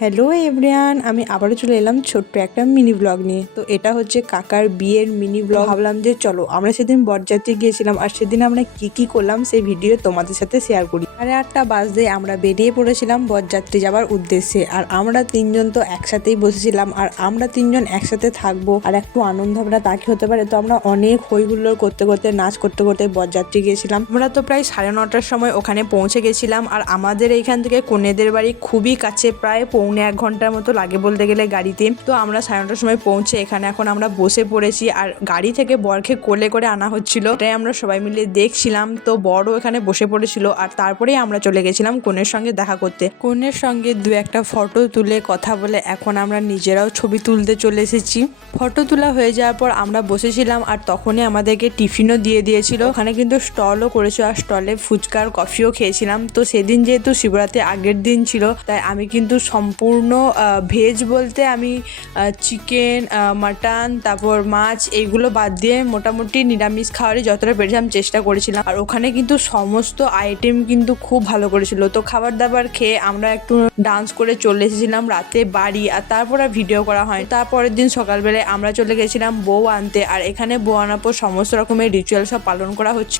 Hello everyone, আমি আবারও চলে এলাম ছোট্ট একটা মিনি ব্লগ নিয়ে। তো এটা হচ্ছে কাকার বিয়ের মিনি ব্লগ। ভাবলাম যে চলো আমরা সেদিন বরযাত্রী গিয়েছিলাম আর সেদিন আমরা কি করলাম সেই ভিডিও তোমাদের সাথে শেয়ার করি। 8:30 বাজতে আমরা বেরিয়ে পড়েছিলাম বরযাত্রী যাওয়ার উদ্দেশ্যে। আর আমরা তিনজন তো একসাথেই বসেছিলাম, আর আমরা তিনজন একসাথে থাকবো আর একটু আনন্দ আমরা তা কি হতে পারে। তো আমরা অনেক হই হুল্লোড় করতে করতে নাচ করতে করতে বরযাত্রী গিয়েছিলাম। আমরা তো প্রায় 9:30টার সময় ওখানে পৌঁছে গেছিলাম। আর আমাদের এইখান থেকে কনেদের বাড়ি খুবই কাছে, প্রায় 1.5 ঘন্টার মতো লাগে বলতে গেলে গাড়িতে। তো আমরা 9:30টার সময় পৌঁছে এখানে এখন আমরা বসে পড়েছি আর গাড়ি থেকে বরকে কোলে করে আনা হচ্ছিল, তাই আমরা সবাই মিলে দেখছিলাম। তো বড়ও এখানে বসে পড়েছিল আর তারপরেই আমরা চলে গেছিলাম কনের সঙ্গে দেখা করতে। কনের সঙ্গে দু একটা ফটো তুলে কথা বলে এখন আমরা নিজেরাও ছবি তুলতে চলে এসেছি। ফটো তোলা হয়ে যাওয়ার পর আমরা বসেছিলাম আর তখনই আমাদেরকে টিফিনও দিয়ে দিয়েছিল। ওখানে কিন্তু স্টলও করেছিল আর স্টলে ফুচকার কফিও খেয়েছিলাম। তো সেদিন যেহেতু শিবরাত্রি আগের দিন ছিল, তাই আমি কিন্তু সম্পূর্ণ ভেজ বলতে আমি চিকেন, মাটন, তারপর মাছ এইগুলো বাদ দিয়ে মোটামুটি নিরামিষ খাওয়ারই যতটা পেরেছিলাম চেষ্টা করেছিলাম। আর ওখানে কিন্তু সমস্ত আইটেম কিন্তু খুব ভালো করেছিল। তো খাবার দাবার খেয়ে আমরা একটু ডান্স করে চলে এসেছিলাম রাতে বাড়ি, আর তারপর আর ভিডিও করা হয়। তারপরের দিন সকালবেলায় আমরা চলে গেছিলাম বউ আনতে, আর এখানে বউ আনার পর সমস্ত রকমের রিচুয়াল সব পালন করা হচ্ছে।